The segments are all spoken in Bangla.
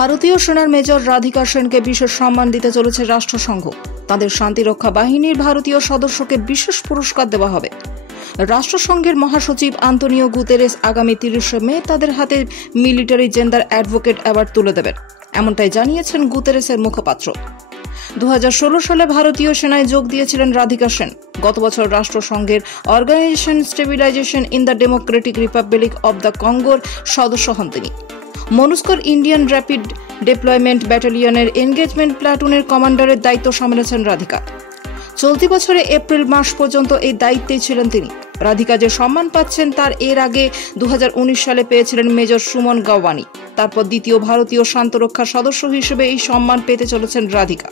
ভারতীয় সেনার মেজর রাধিকা সেনকে বিশেষ সম্মান দিতে চলেছে রাষ্ট্রসংঘ। তাদের শান্তিরক্ষা বাহিনীর ভারতীয় সদস্যকে বিশেষ পুরস্কার দেওয়া হবে। রাষ্ট্রসংঘের মহাসচিব আন্তোনিও গুতেরেস আগামী 30 মে তাদের হাতে মিলিটারি জেন্ডার অ্যাডভোকেট অ্যাওয়ার্ড তুলে দেবেন, এমনটাই জানিয়েছেন গুতেরেসের মুখপাত্র। 2016 সালে ভারতীয় সেনায় যোগ দিয়েছিলেন রাধিকা সেন। গত বছর রাষ্ট্রসংঘের organization stabilization in the democratic republic of the কঙ্গোর সদস্য হন তিনি। মনুস্কর ইন্ডিয়ান র্যাপিড ডিপ্লয়মেন্ট ব্যাটালিয়নের এনগেজমেন্ট প্লাটুনের কমান্ডারের দায়িত্ব সামলেছেন রাধিকা। চলতি বছরে এপ্রিল মাস পর্যন্ত এই দায়িত্বেই ছিলেন তিনি। রাধিকা যে সম্মান পাচ্ছেন তার এর আগে 2019 সালে পেয়েছিলেন মেজর সুমন গাওয়ানি। তারপর দ্বিতীয় ভারতীয় শান্তরক্ষা সদস্য হিসেবে এই সম্মান পেতে চলেছেন রাধিকা।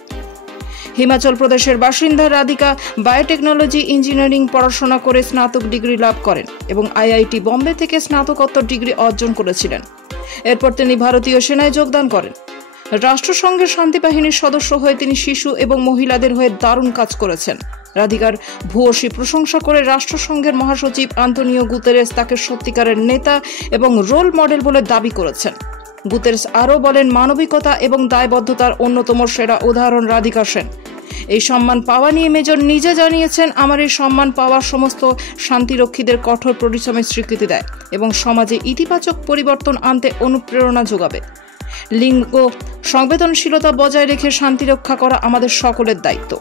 হিমাচল প্রদেশের বাসিন্দা রাধিকা বায়োটেকনোলজি ইঞ্জিনিয়ারিং পড়াশোনা করে স্নাতক ডিগ্রি লাভ করেন এবং আইআইটি বোম্বে থেকে স্নাতকোত্তর ডিগ্রি অর্জন করেছিলেন। এরপর তিনি ভারতীয় সেনায় যোগদান করেন। রাষ্ট্রসংঘের শান্তি বাহিনীর সদস্য হয়ে তিনি শিশু এবং মহিলাদের হয়ে দারুণ কাজ করেছেন। রাধিকার ভূয়সী প্রশংসা করে রাষ্ট্রসংঘের মহাসচিব আন্তোনিও গুতেরেস তাকে সত্যিকারের নেতা এবং রোল মডেল বলে দাবি করেছেন। গুতেরেস আরও বলেন, মানবিকতা এবং দায়বদ্ধতার অন্যতম সেরা উদাহরণ রাধিকা সেন। এই সম্মান পাওয়া নিয়ে মেজর নিজে জানিয়েছেন, আমার এই সম্মান পাওয়া সমস্ত শান্তিরক্ষীদের কঠোর পরিশ্রমের স্বীকৃতি দেয় এবং সমাজে ইতিবাচক পরিবর্তন আনতে অনুপ্রেরণা যোগাবে। লিঙ্গ সংবেদনশীলতা বজায় রেখে শান্তি রক্ষা করা আমাদের সকলের দায়িত্ব।